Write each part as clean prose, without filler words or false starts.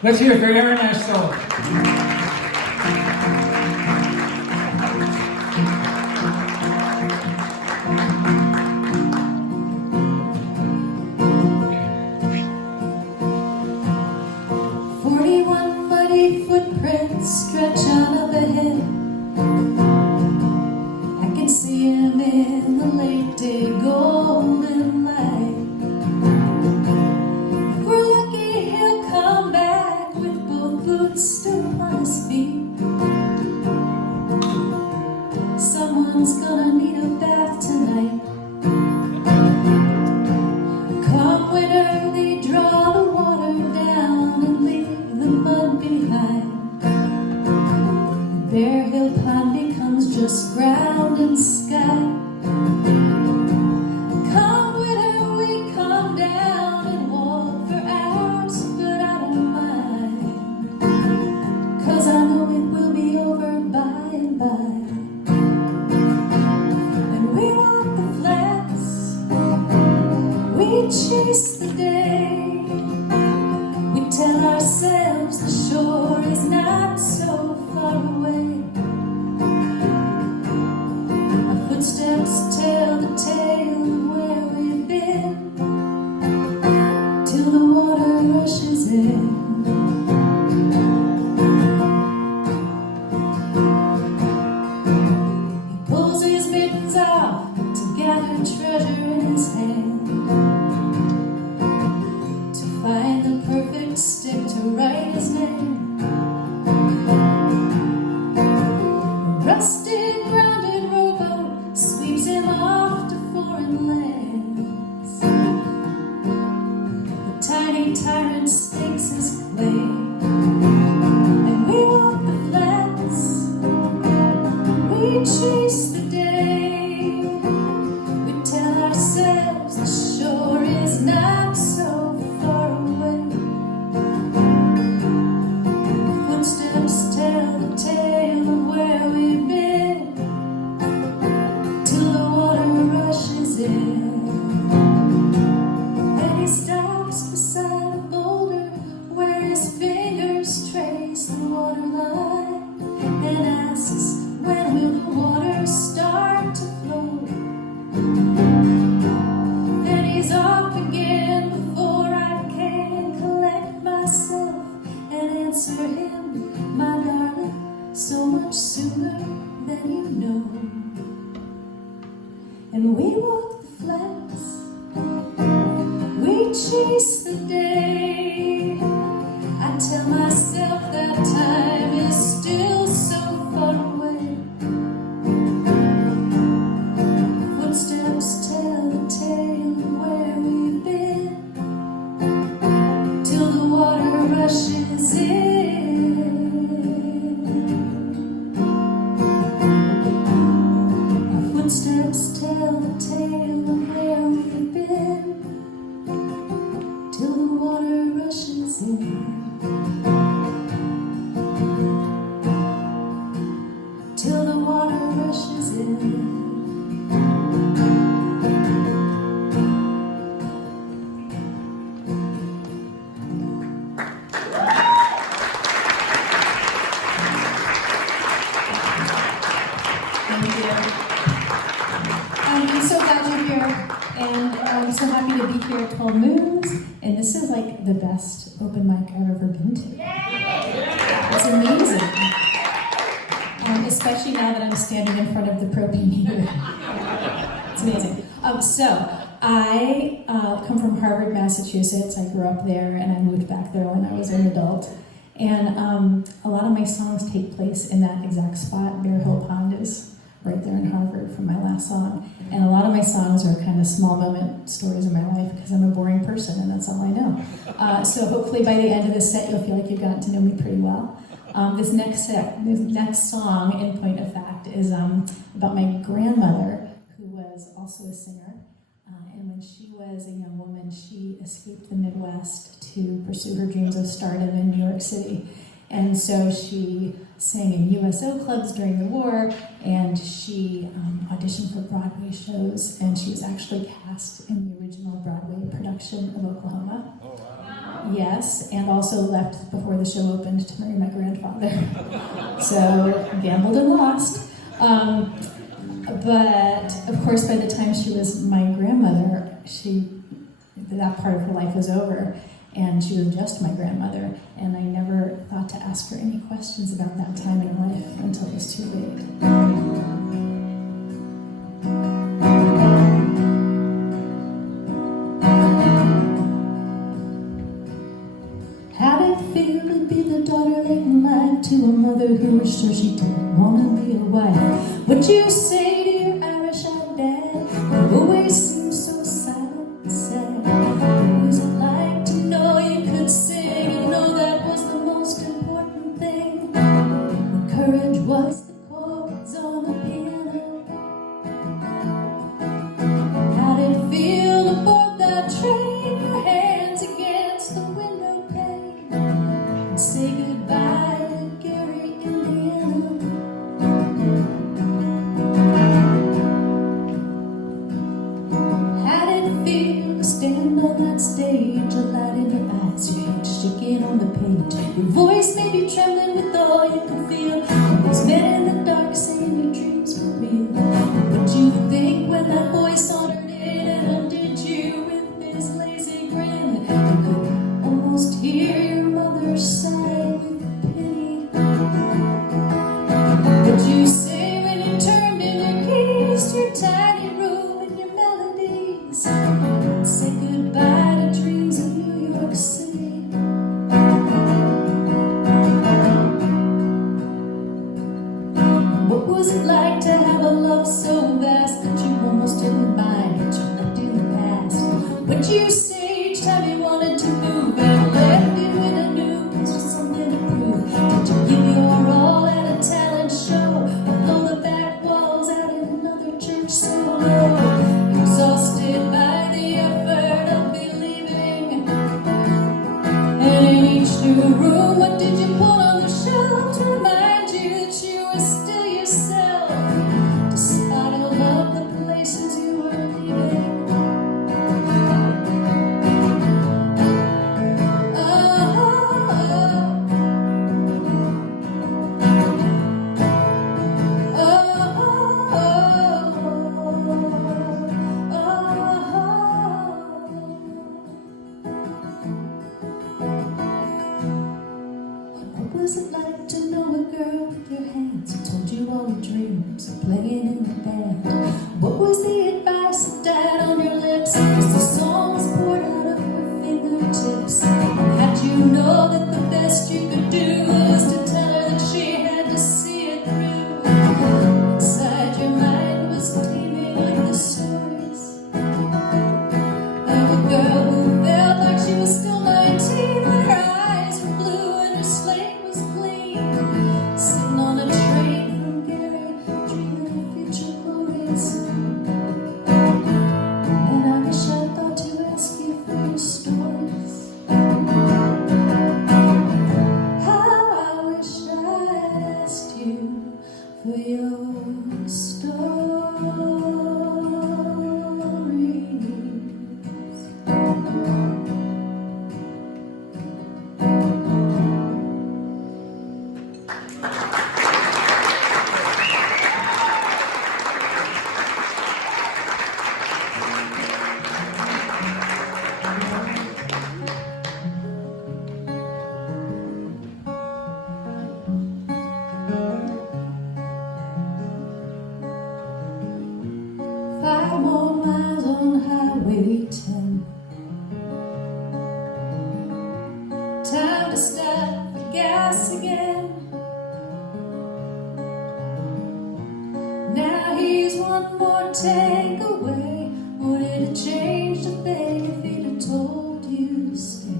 Let's hear it for Erin and Sullivan. Stretch on up ahead. I can see him in the late day golden light. If we're lucky, he'll come back with both boots still on his feet. Someone's gonna need a bath tonight. Come when early, draw the water down and leave the mud behind. Bear Hill Pond becomes just ground and sky. Come winter, we come down and walk for hours, but I don't mind, 'cause I know it will be over by and by. And we walk the flats, we chase the day. We tell ourselves the shore is not so far away. Our footsteps tell the tale of where we've been, till the water rushes in. He pulls his mittens off to gather treasure in his hand, to find the perfect stick to write his name. Rusted, grounded rowboat sweeps him off to foreign lands. The tiny tyrant stakes his claim, and we walk the flats, we chase the day. We tell ourselves the shore is not so far away. Footsteps tell the tale of where we've been, till the water rushes in. And he stops beside a boulder where his fingers trace the waterline, and asks, when will the water start to flow? Then he's off again before I can collect myself and answer him, my darling, so much sooner than you know. And we walk the flats, we chase the day. I tell myself that time is still so far away. Footsteps tell the tale of where we've been, till the water rushes in. Our footsteps tell the tale of where we've been, till the water rushes in. Till the water rushes in. Thank you. I'm so glad you're here, and I'm so happy to be here at 12 Moons, and this is like the best open mic I've ever been to. It's amazing. Especially now that I'm standing in front of the propane heater. It's amazing. So, I come from Harvard, Massachusetts. I grew up there, and I moved back there when I was an adult. And a lot of my songs take place in that exact spot. Bear Hill Pond is right there in Harvard from my last song. And a lot of my songs are kind of small moment stories in my life because I'm a boring person and that's all I know. So hopefully by the end of this set, you'll feel like you've gotten to know me pretty well. This next song, in point of fact, is about my grandmother, who was also a singer. And when she was a young woman, she escaped the Midwest to pursue her dreams of stardom in New York City. And so she sang in USO clubs during the war, and she auditioned for Broadway shows, and she was actually cast in the original Broadway production of Oklahoma. Oh, wow. Yes, and also left before the show opened to marry my grandfather. So, gambled and lost. But, of course, by the time she was my grandmother, that part of her life was over, and she was just my grandmother, and I never thought to ask her any questions about that time in life until it was too late. How'd it feel to be the daughter late in life to a mother who was sure she didn't want to be a wife? What'd you say to your Irish-eyed dad, who always seemed so silent and sad? What was it like to know you could sing and know that was the most important thing? When courage was the chords on the piano. How'd it feel to board that train, your hands against the window pane, and say goodbye to Gary, Indiana? How'd it feel to stand on that stage, a light in your eyes, your head shaking on the page, your voice maybe trembling with all you could feel, and those men in the dark saying your dreams were real? What'd you think when that voice sauntered in and undid you with his lazy grin? You could almost hear your mother sigh with pity. What'd you say when you turned in your keys to your tiny room and your melodies, and say goodbye to dreams of New York City? What was it like to have a love so vast that you almost didn't mind what you left in the past? What'd you say each time you wanted to move and left it when I knew it was just something to prove? Did you give your all at a talent show or blow the back walls out in another church solo? Exhausted by the effort of believing, and in each new room, what did you put on the shelf to remind you that you were still yourself, despite all of the places you were leaving? What was it like to know a girl with your hands who told you all your dreams of playing in the band? What was the advice that died on your lips as the songs poured out of her fingertips? And how'd you know that the best you could do was to tell her that she had to see it through? Inside your mind was teeming with the stories of a girl who felt like she was still 19 when her eyes were blue and her slate was clean, sitting on a train from Gary, dreaming of future glories. And I wish I thought to ask you for your stories. How I wish I asked you for your stories. Five more miles on Highway 10. Time to stop for gas again. Now he's one more takeaway. Would it have changed a thing if he'd have told you to stay?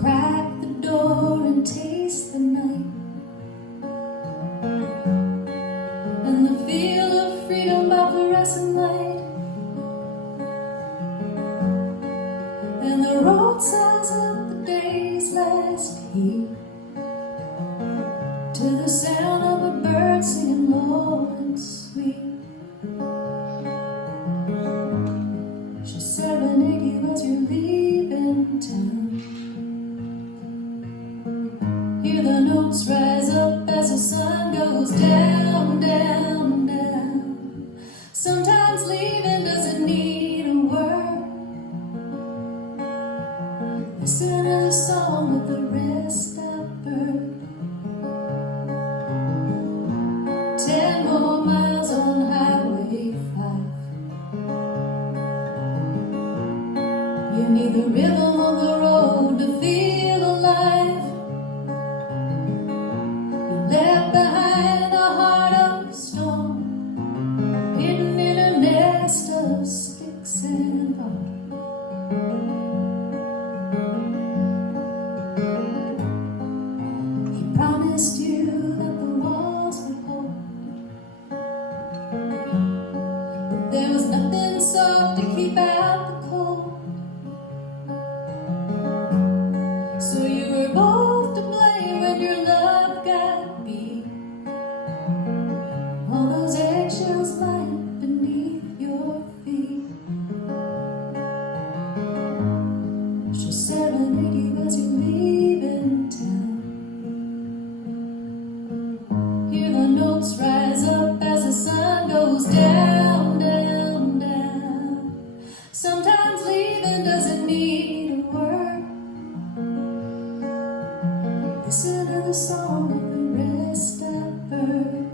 Crack the door and taste the night, and the feel of freedom by fluorescent light. as you're leaving town. Hear the notes rise up as the sun goes down, down, down. Sometimes leaving doesn't need a word. Listen to the song of the rest I've heard. 10 more miles on Highway 5. You need the rhythm of the road to feel alive. You left behind a heart of stone, hidden in a nest of sticks and bark. He promised you that the walls would hold, but there was nothing soft to keep out the cold. So you were both to blame when your love got beat. All those eggshells lying beneath your feet. She'll serenade you as you're leaving town. Hear the notes rise up as the sun goes down, down, down. Sometimes leaving doesn't need a word. Listen to the song of the rest I've heard.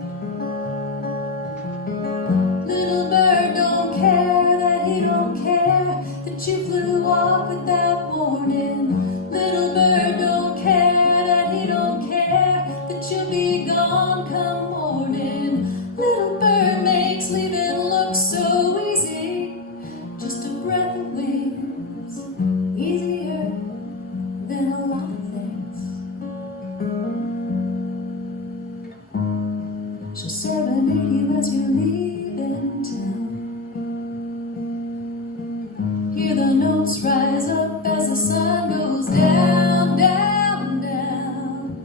Little bird don't care that he don't care that you flew off without warning. Little bird don't care that he don't care that you'll be gone come morning. Little bird makes leaving look so easy, just a breath of wings, easier than a lot of things. She'll serenade you as you're leaving town. Hear the notes rise up as the sun goes down, down, down.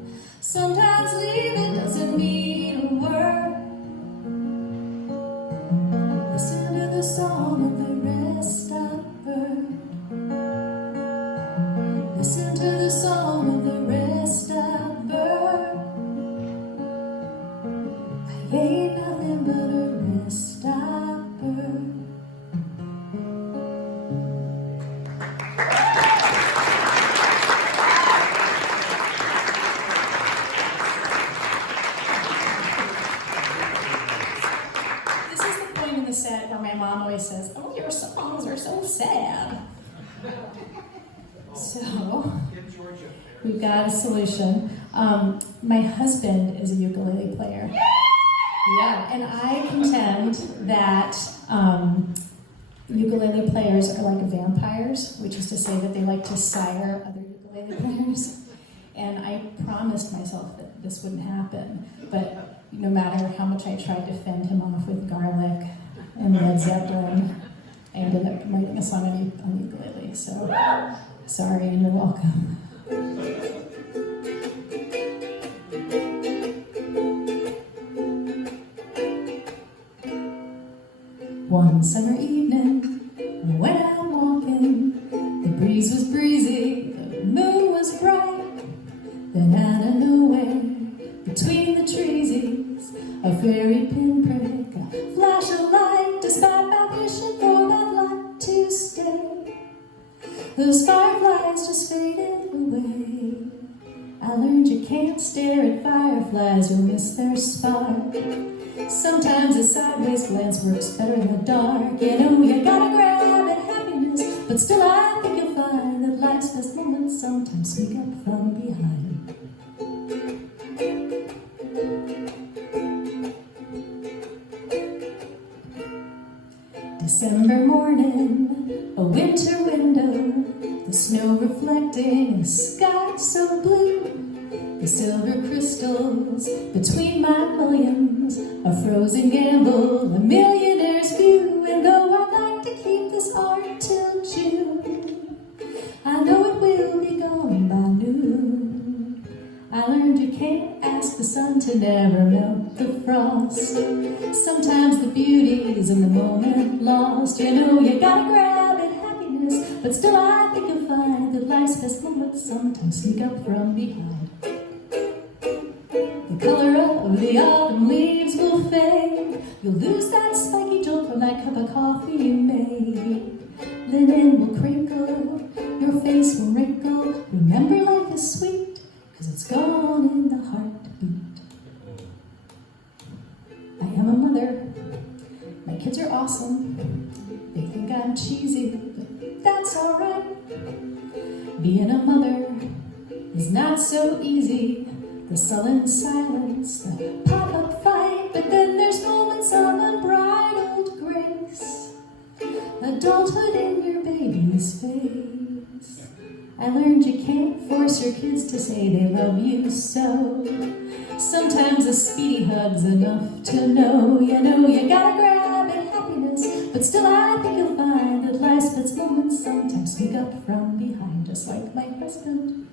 Sometimes leaving doesn't need a word. Listen to the song of the rest I've heard. Listen to the song of the rest I've heard. I ain't nothing but a rest I've heard. This is the point in the set where my mom always says, "Oh, your songs are so sad." So, we've got a solution. My husband is a ukulele player. Yeah, and I contend that ukulele players are like vampires, which is to say that they like to sire other ukulele players. And I promised myself that this wouldn't happen, but no matter how much I tried to fend him off with Garlic and Led Zeppelin, I ended up writing a song on ukulele. So, sorry, and you're welcome. One summer evening, when I'm walking, the breeze was breezy, the moon was bright. Then out of nowhere, between the treesies, a fairy pinprick, a flash of light, despite my wishing for that light to stay. Those fireflies just faded away. I learned you can't stare at fireflies, you'll miss their spark. Sometimes a sideways glance works better in the dark. You know you gotta grab at happiness, but still I think you'll find that life's best moments sometimes sneak up from behind. December morning, a winter window, the snow reflecting, the sky so blue. The silver crystals between my mullions, a frozen gamble, a millionaire's view. And though I'd like to keep this art till June, I know it will be gone by noon. I learned you can't ask the sun to never melt the frost. Sometimes the beauty's in the moment lost. You know you gotta grab at happiness, but But still I think you'll find that life's best moments sometimes sneak up from behind. The color of the autumn leaves will fade. You'll lose that spiky jolt from that cup of coffee you made. Linen will crinkle, your face will wrinkle. Remember, life is sweet, 'cause it's gone in the heartbeat. I am a mother. My kids are awesome. They think I'm cheesy, but that's alright. Being a mother is not so easy. The sullen silence, the pop-up fight, but then there's moments of unbridled grace. Adulthood in your baby's face. I learned you can't force your kids to say they love you so. Sometimes a speedy hug's enough to know you gotta grab at happiness. But still I think you'll find that life's best moments sometimes sneak up from behind, just like my husband.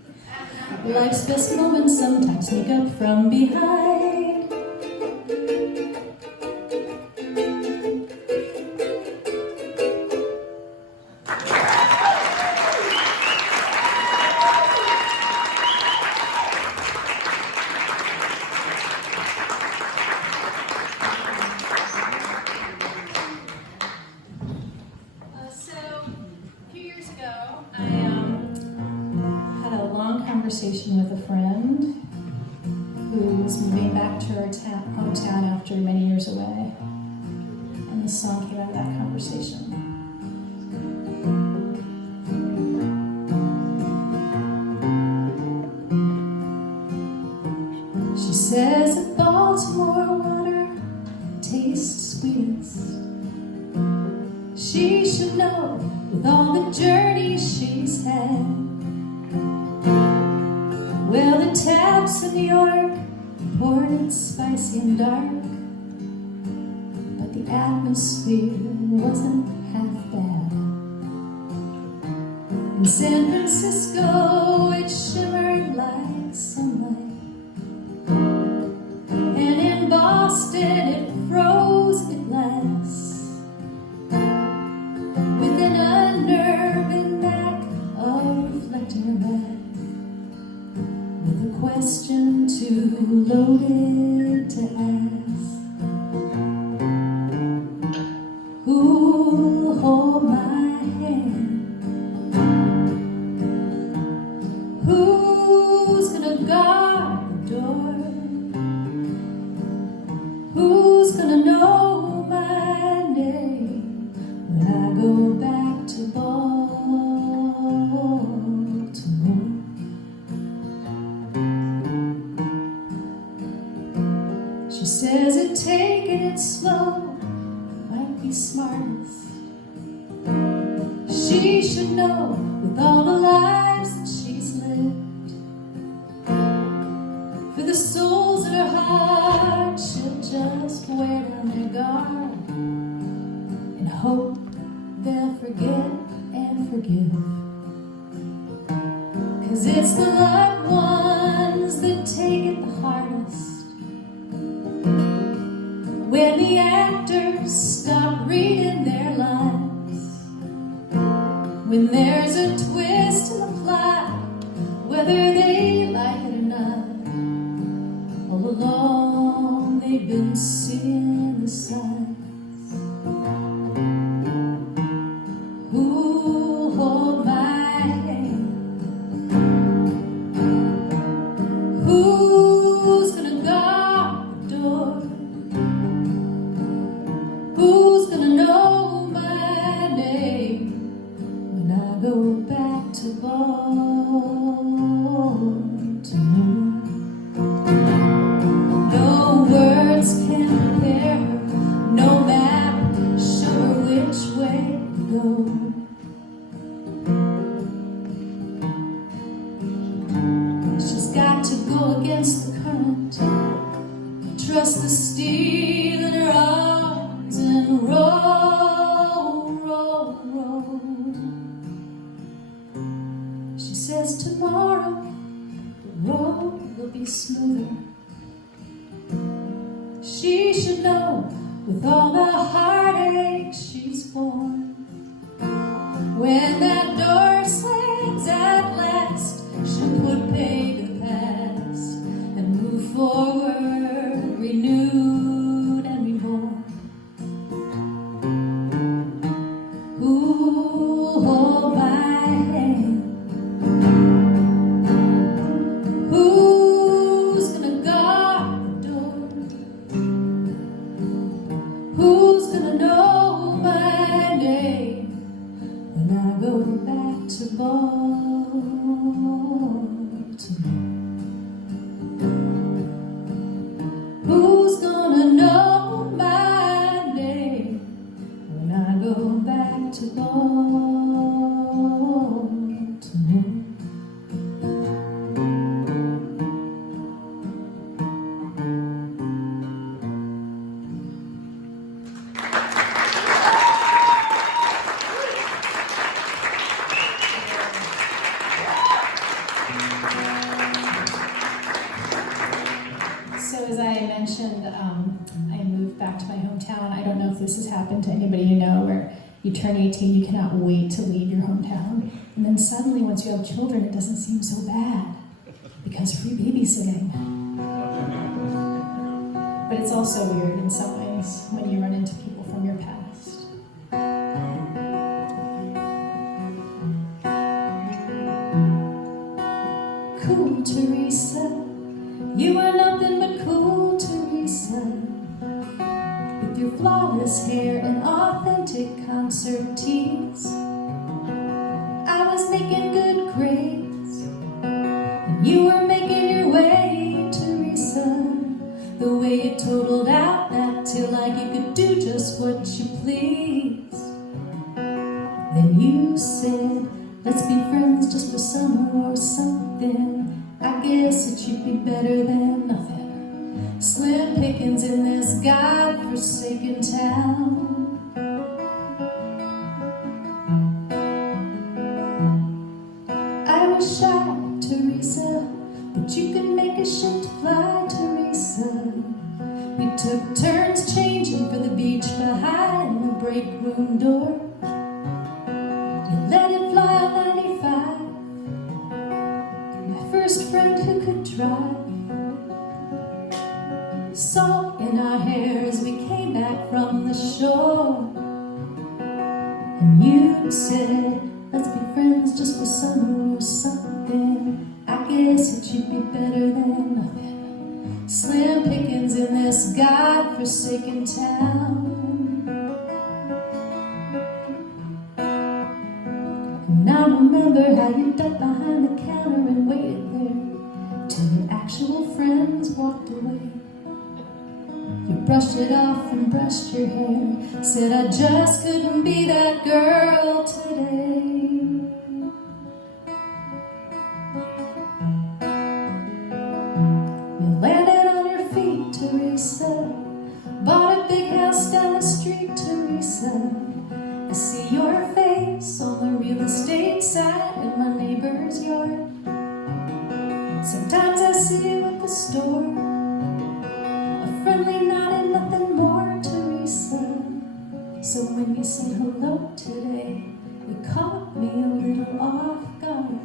Life's best moments sometimes sneak up from behind. Conversation with a friend who was moving back to her hometown after many years away, and this song came out of that conversation. She says that Baltimore water tastes sweetest. She should know with all the journeys she's had. Well, the taps in New York poured it spicy and dark, but the atmosphere wasn't half bad. In San Francisco, it shimmered like sunlight, and in Boston, it froze into glass. With an unnerving knack of reflecting back, with a question too loaded to ask. Who'll hold my hand? Who's gonna guard the door? Who's gonna know my name when I go back to Baltimore? She says that taking it slow might be smartest. She should know with all the lives that she's lived. For the souls in her heart, she'll just wear down their guard and hope they'll forget and forgive. 'Cause it's the loved ones that take it the hardest. When the actors stop reading their lines, when there's a twist in the plot, whether they like it or not, all along they've been seeing the signs. Who'll hold my hand? Who's gonna guard the door? Who's gonna know my name when I go back to Baltimore? No words can prepare her, no map show her which way to go. She's got to go against the current, trust the steel in her arms, and roll, roll, roll. She says tomorrow the road will be smoother. She should know with all the heartache she's borne, When that door slams at last, she'll put pain to the past and move forward, renewed and reborn. Who'll hold my hand? Who's gonna guard the door? Who's gonna know my name when I go back to Baltimore? Who's gonna know my name when I go back to Baltimore? So as I mentioned, I moved back to my hometown. I don't know if this has happened to anybody you know, where you turn 18, you cannot wait to leave your hometown. And then suddenly, once you have children, it doesn't seem so bad, because free babysitting. But it's also weird in some ways when you run into people from your past. Cool Teresa, you are nothing but cool Teresa, with your flawless hair and authentic concert tees. I was making good grades, and you were making your way, Teresa. The way you totaled out that till like you could do just what you please. Then you said, let's be friends just for summer or something. I guess it should be better than nothing. Slim pickings in this God-forsaken town. I was shy, Teresa, but you could make a ship fly, Teresa. We took turns changing for the beach behind the break room door. You let it fly on 95, my first friend who could drive. Salt in our hair as we came back from the shore. And you said, let's be friends just for summer or something. I guess it should be better than nothing. Slim pickings in this God-forsaken town. And I remember how you ducked behind the counter and waited there till your actual friends walked away. You brushed it off and brushed your hair, said I just couldn't be that girl today. You landed on your feet, Teresa, bought a big house down the street, Teresa. I see your face on the real estate side in my neighbor's yard. Sometimes I see you at the store, friendly nod and nothing more, Teresa. So when you said hello today, it caught me a little off guard.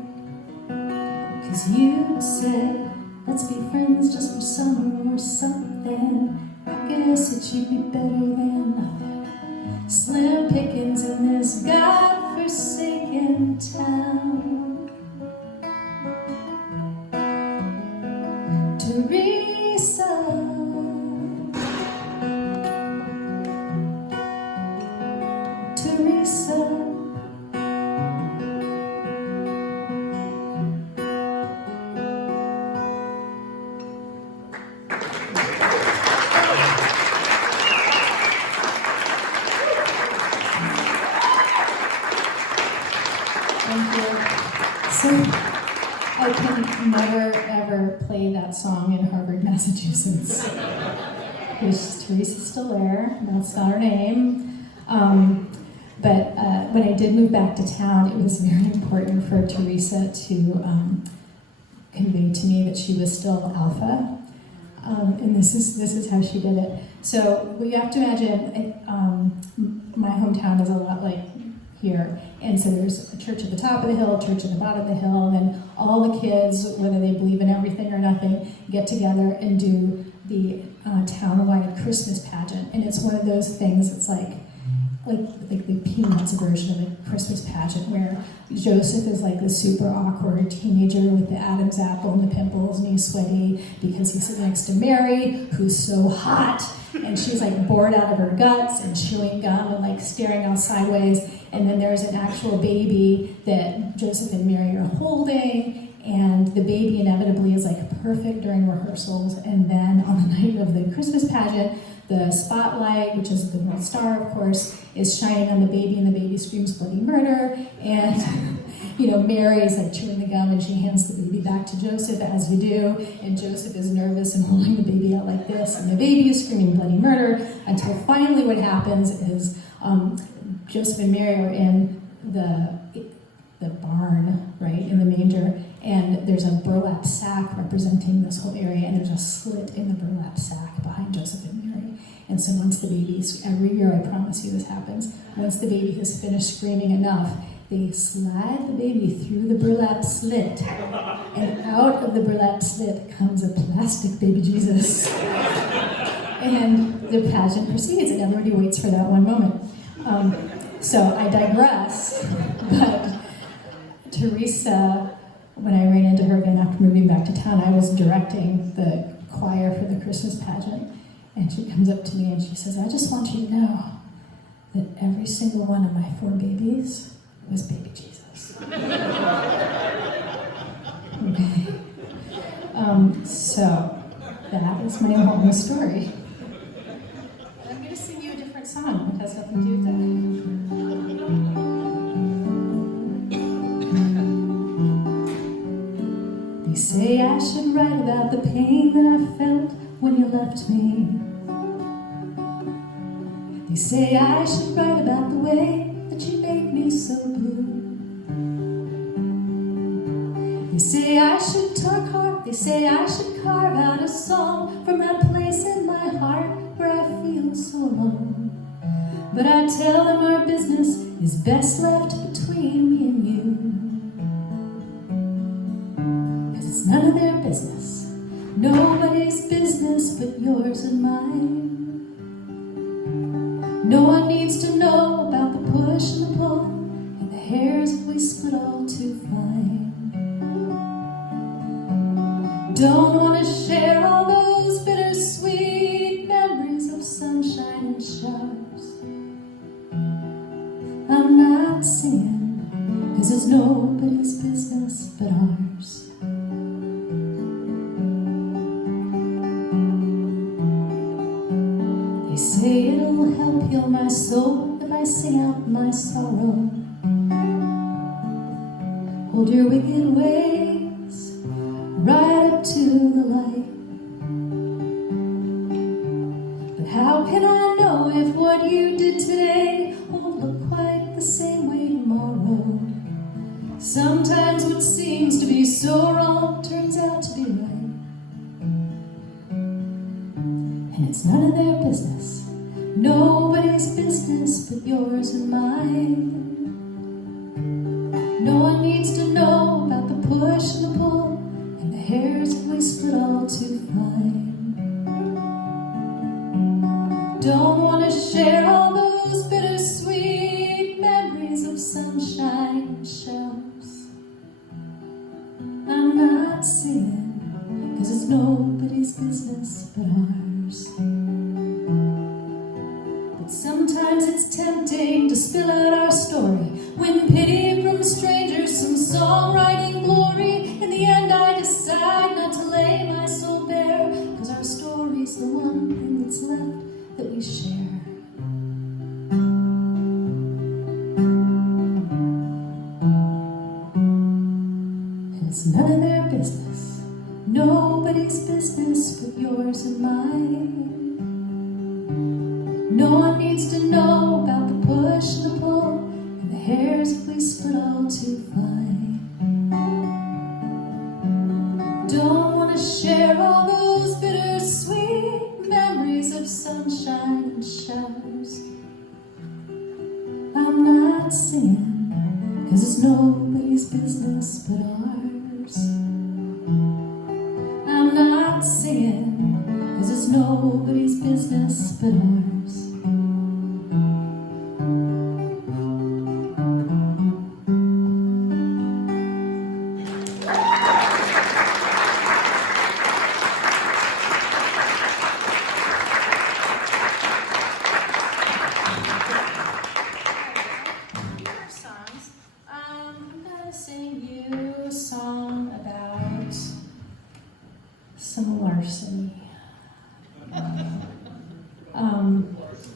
'Cause you said, let's be friends just for summer or something. I guess it should be better than nothing. Slim pickings in this God-forsaken town. Teresa, Teresa. Thank you. So I can never ever play that song in Harvard, Massachusetts. Because Teresa's still there. That's not her name. But when I did move back to town, it was very important for Teresa to convey to me that she was still alpha. And this is how she did it. So what you have to imagine, my hometown is a lot like here. And so there's a church at the top of the hill, church at the bottom of the hill, and then all the kids, whether they believe in everything or nothing, get together and do the town-wide Christmas pageant. And it's one of those things, it's like the Peanuts version of a Christmas pageant, where Joseph is like the super awkward teenager with the Adam's apple and the pimples, and he's sweaty because he's sitting next to Mary, who's so hot, and she's like bored out of her guts and chewing gum and like staring out sideways. And then there's an actual baby that Joseph and Mary are holding, and the baby inevitably is like perfect during rehearsals. And then on the night of the Christmas pageant, the spotlight, which is the North Star, of course, is shining on the baby, and the baby screams bloody murder. And, Mary is like chewing the gum, and she hands the baby back to Joseph, as you do. And Joseph is nervous and holding the baby out like this, and the baby is screaming bloody murder, until finally what happens is Joseph and Mary are in the barn, right, in the manger, and there's a burlap sack representing this whole area, and there's a slit in the burlap sack behind Joseph and Mary. And so once the baby's, every year I promise you this happens, once the baby has finished screaming enough, they slide the baby through the burlap slit, and out of the burlap slit comes a plastic baby Jesus. And the pageant proceeds, and everybody waits for that one moment. So I digress, but Teresa, when I ran into her again after moving back to town, I was directing the choir for the Christmas pageant, and she comes up to me and she says, "I just want you to know that every single one of my 4 babies was baby Jesus." Okay. So that is my whole story. I'm going to sing you a different song. It has nothing to do with that. They say I should write about the pain that I felt when you left me. They say I should write about the way that you made me so blue. They say I should talk hard. They say I should carve out a song from that place in my heart where I feel so alone. But I tell them our business is best left between me and you. It's none of their business, nobody's business but yours and mine. No one needs to know about the push and the pull, and the hairs if we split all too fine. Don't want to share all those bittersweet memories of sunshine and showers. I'm not singing, 'cause it's nobody's business but ours. They say it'll help heal my soul if I sing out my sorrow. Hold your wicked ways right up to the light. But how can I know if what you did today won't look quite the same way tomorrow? Sometimes what seems to be so wrong turns out to be right. And it's none of their business, nobody's business but yours and mine. No one needs to know about the push and the pull, and the hairs if we split all too fine. Don't want to share all those bittersweet memories of sunshine and showers. I'm not singing, 'cause it's nobody's business but ours. But sometimes it's tempting to spill out our story, win pity from strangers, some songwriting glory. In the end I decide not to lay my soul bare, 'cause our story's the one thing that's left that we share. And it's none of their business, nobody's business but yours and mine. No one needs to know about the push and the pull, and the hairs if we split all too fine. Don't want to share all those bittersweet memories of sunshine and showers. I'm not singing, 'cause it's nobody's business but ours. I'm not singing, 'cause it's nobody's business but ours.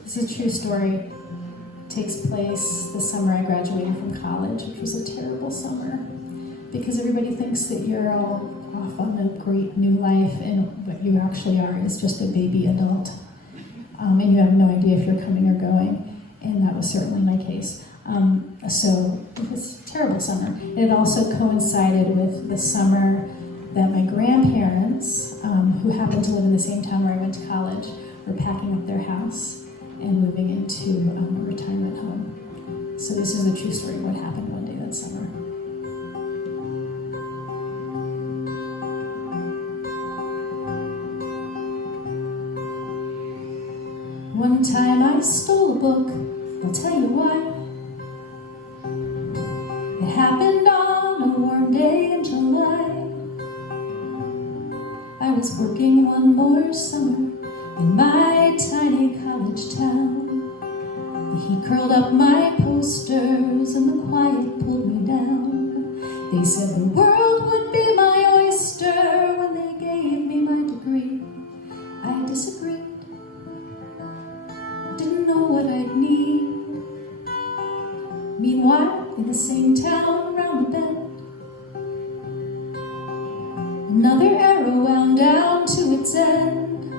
This is a true story. It takes place the summer I graduated from college, which was a terrible summer because everybody thinks that you're all off on a great new life, and what you actually are is just a baby adult, and you have no idea if you're coming or going, and that was certainly my case. So it was a terrible summer. It also coincided with the summer that my grandparents, who happened to live in the same town where I went to college, were packing up their house and moving into a retirement home. So this is a true story of what happened one day that summer. One time I stole a book, I'll tell you why. It happened on a warm day in July. I was working one more summer in my tiny college town. The heat curled up my posters and the quiet pulled me down. They said the world would be my oyster when they gave me my degree. I disagreed. Didn't know what I'd need. Meanwhile, in the same town round the bend, another arrow wound down to its end.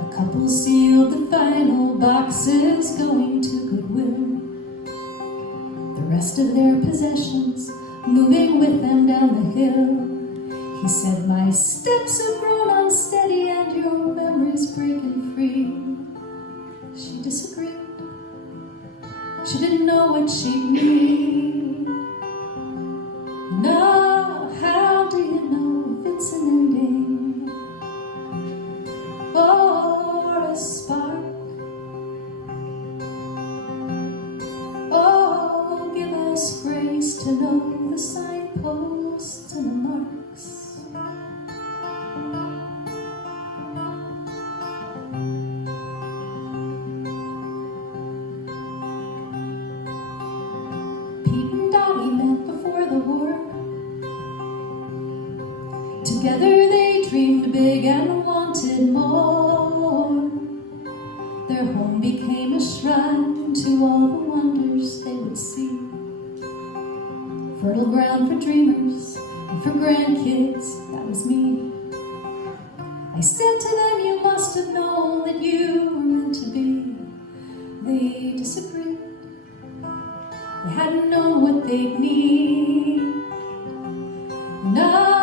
A couple sealed the final boxes going to Goodwill. The rest of their possessions moving with them down the hill. He said, my steps have grown unsteady and your memory's breaking free. She disagreed. She didn't know what she'd need. No, how do you know if it's an ending or a spark? Oh, give us grace to know the signposts and the marks. Together they dreamed big and wanted more. Their home became a shrine to all the wonders they would see. Fertile ground for dreamers and for grandkids, that was me. I said to them, you must have known that you were meant to be. They disagreed. They hadn't known what they'd need. No.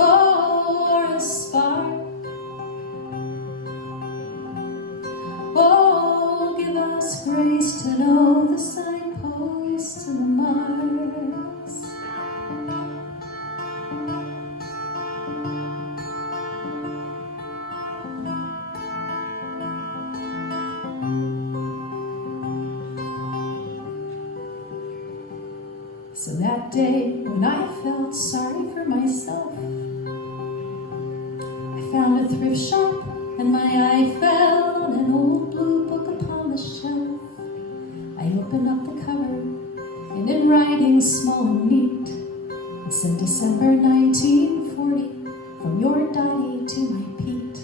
Or a spark. Oh, give us grace to know the signposts and the marks. So that day when I felt sorry for myself, I found a thrift shop and my eye fell on an old blue book upon the shelf. I opened up the cover and in writing small and neat, it said December 1940, from your Dottie to my Pete.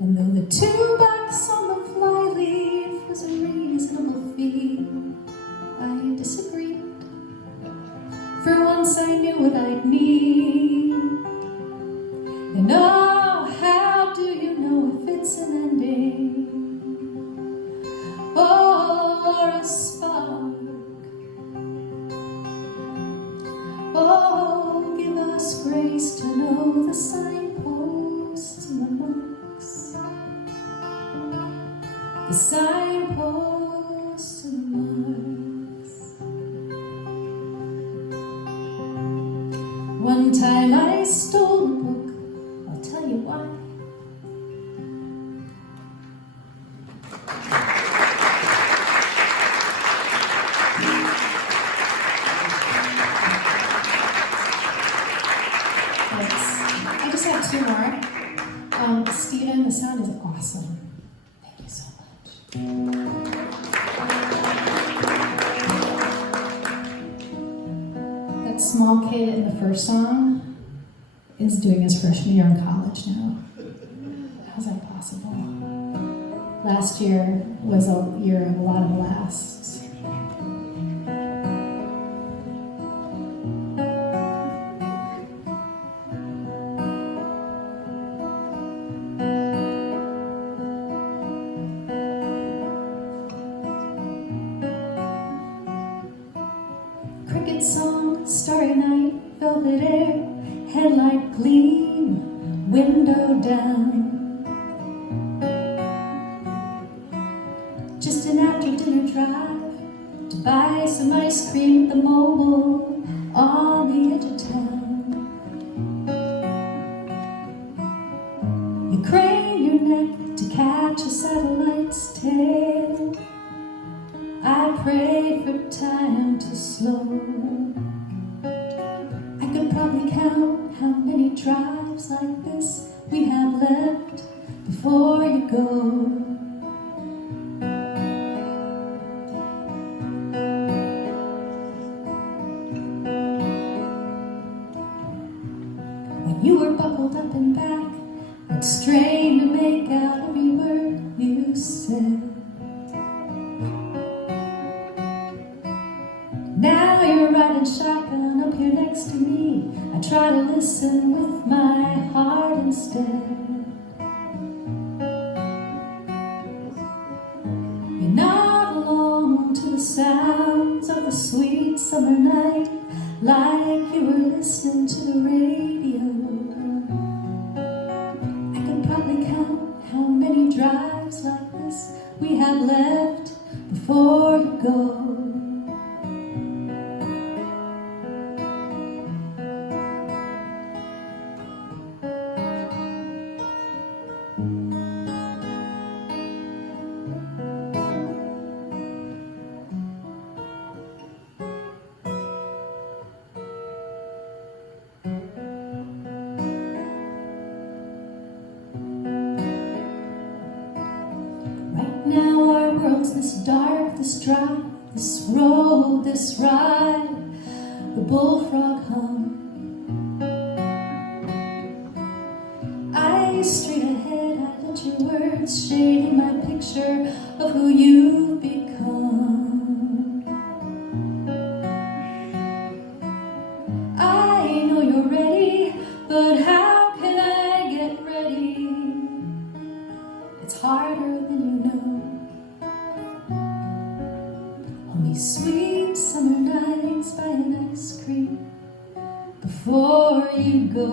And though the $2 on the flyleaf was a reasonable fee, I disagreed. For once I knew what I'd need. And oh, how do you know if it's an ending or a spark? Oh, give us grace to know the signposts and the marks. the signposts and marks. One time I stole a book, I'll tell you why. I just have two more. Stephen, the sound is awesome. Thank you so much. That small kid in the first song is doing his freshman year in college now. How is that possible? Last year was a year of a lot of lasts. Cricket song, starry night, velvet air, headlight gleam, window down. Just an after-dinner drive to buy some ice cream at the mobile on the edge of town. You crane your neck to catch a satellite's tail. I pray for time to slow. I could probably count how many drives like this we have left before you go. When you were buckled up and back, I'd strain to make out every word you said. Now you're riding shotgun up here next to me. I try to listen with my heart instead. You're not alone to the sounds of the sweet summer night, like you were listening to the radio. I can probably count how many drives like this we have left before you go. Now our world's this dark, this dry, this road, this ride, the bullfrog hum. I straight ahead, I let your words shade in my picture of who you've become. I know you're ready, but how can I get ready? It's harder than you know. Sweet summer nights by an ice cream before you go.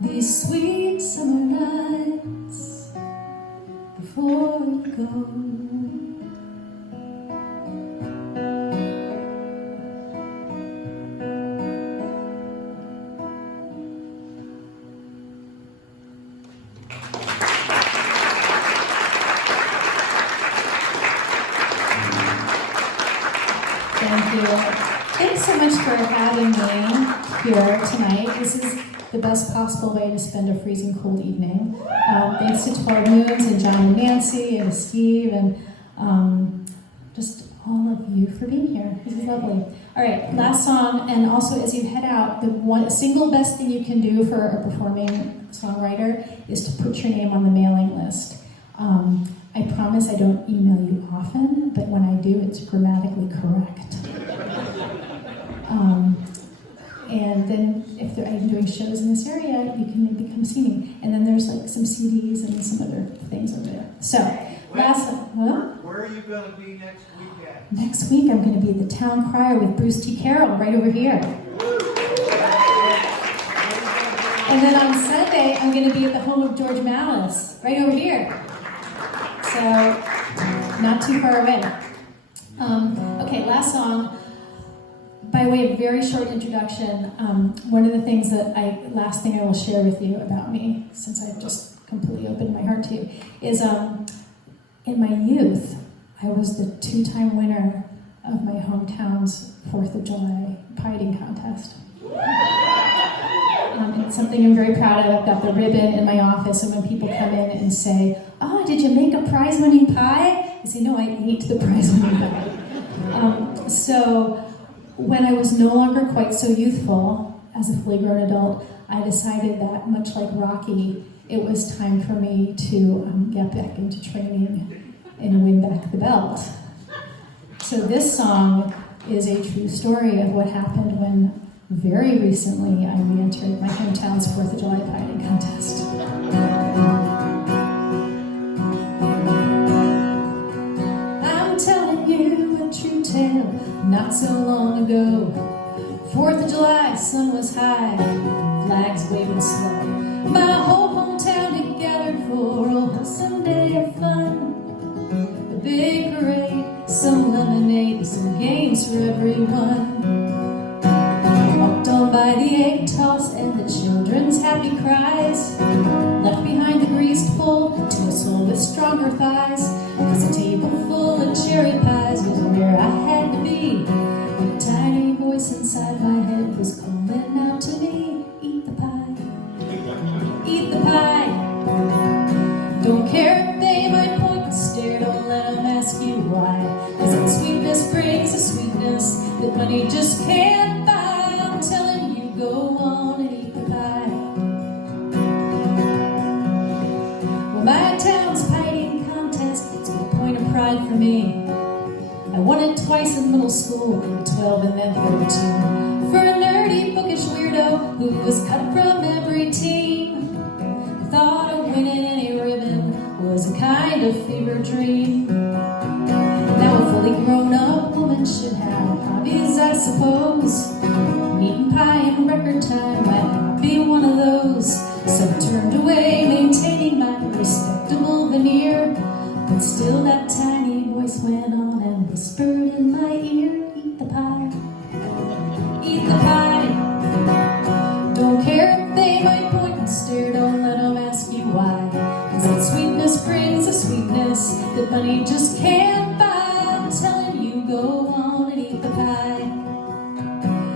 These sweet summer nights before you go. Thank you. Thanks so much for having me here tonight. This is the best possible way to spend a freezing cold evening. Thanks to 12 Moons and John and Nancy and Steve and just all of you for being here. This is lovely. All right, last song, and also as you head out, the one single best thing you can do for a performing songwriter is to put your name on the mailing list. I promise I don't email you often, but when I do, it's grammatically correct. And then if I'm doing shows in this area, you can maybe come see me. And then there's like some CDs and some other things over there. So, Where are you going to be next weekend? Next week I'm going to be at the Town Crier with Bruce T. Carroll right over here. And then on Sunday, I'm going to be at the home of George Malice, right over here. So, not too far away. Okay, last song. By way of very short introduction, one of the things last thing I will share with you about me, since I've just completely opened my heart to you, is in my youth, I was the 2-time winner of my hometown's 4th of July pie eating contest. It's something I'm very proud of. I've got the ribbon in my office, and when people come in and say, "Oh, did you make a prize-winning pie?" I say, "No, I ate the prize-winning pie." So when I was no longer quite so youthful as a fully grown adult, I decided that, much like Rocky, it was time for me to get back into training and win back the belt. So this song is a true story of what happened when very recently I re-entered my hometown's 4th of July pie eating contest. I'm telling you a true tale. Not so long ago, 4th of July, sun was high, flags waving slow. My whole hometown had gathered for a wholesome day of fun. A big parade, some lemonade, some games for everyone. Walked on by the egg toss and the children's happy cries. Left behind the greased pole to a soul with stronger thighs. 'Cause a table full of cherry pies was where I had to be. A tiny voice inside my head was calling out to me, "Eat the pie, eat the pie." Don't care if they might point and stare, don't let them ask you why. 'Cause that sweetness brings a sweetness that money just can't buy. I'm telling you, go on and eat the pie. Well, my town's pie eating contest, it's been a point of pride for me. I won it twice in middle school, at 12 and then 13. For a nerdy, bookish weirdo who was cut from every team. The thought of winning any ribbon was a kind of fever dream. Now a fully grown-up woman should have hobbies, I suppose. Eating pie in record time might not be one of those. So I turned away, maintaining my respectable veneer. But still that tiny voice went on and whispered in my ear, "Eat the pie, eat the pie." Don't care if they might point and stare, don't let them ask you why. 'Cause that sweetness brings a sweetness that money just can't buy. I'm telling you, go on and eat the pie.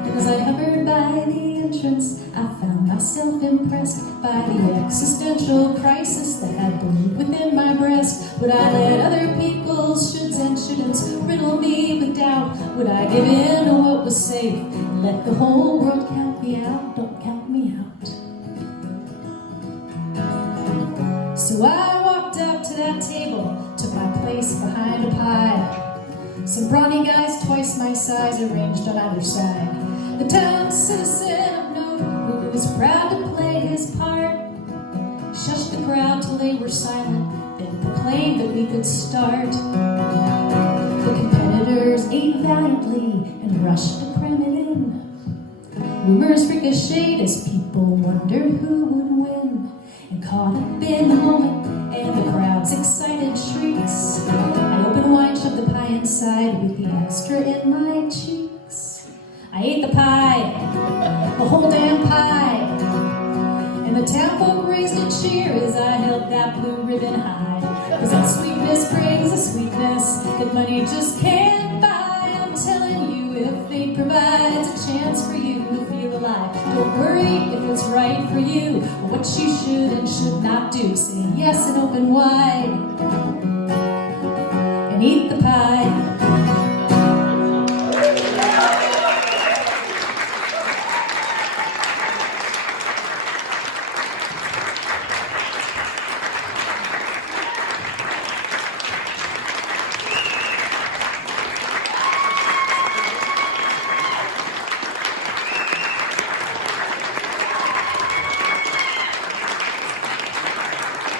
And as I hovered by the entrance, I found myself impressed by the existential crisis that had brewed within my breast. Would I let other people's shoulds and shouldn'ts riddle me with doubt? Would I give in to what was safe and let the whole world count me out? Don't count me out. So I walked up to that table, took my place behind a pie. Some brawny guys twice my size arranged on either side. The town citizen of note who was proud to play his part shushed the crowd till they were silent, then proclaimed that we could start. The competitors ate valiantly and rushed to cram it in. Rumors ricocheted as people wondered who would win. And caught up in the moment and the crowd's excited shrieks, I opened wide, shoved the pie inside with the extra in my cheeks. I ate the pie, the whole damn pie. And the townfolk raised a cheer as I held that blue ribbon high. 'Cause that sweetness brings a sweetness that money just can't buy. I'm telling you, if fate provides a chance for you to feel alive, don't worry if it's right for you, or what you should and should not do. Say yes and open wide.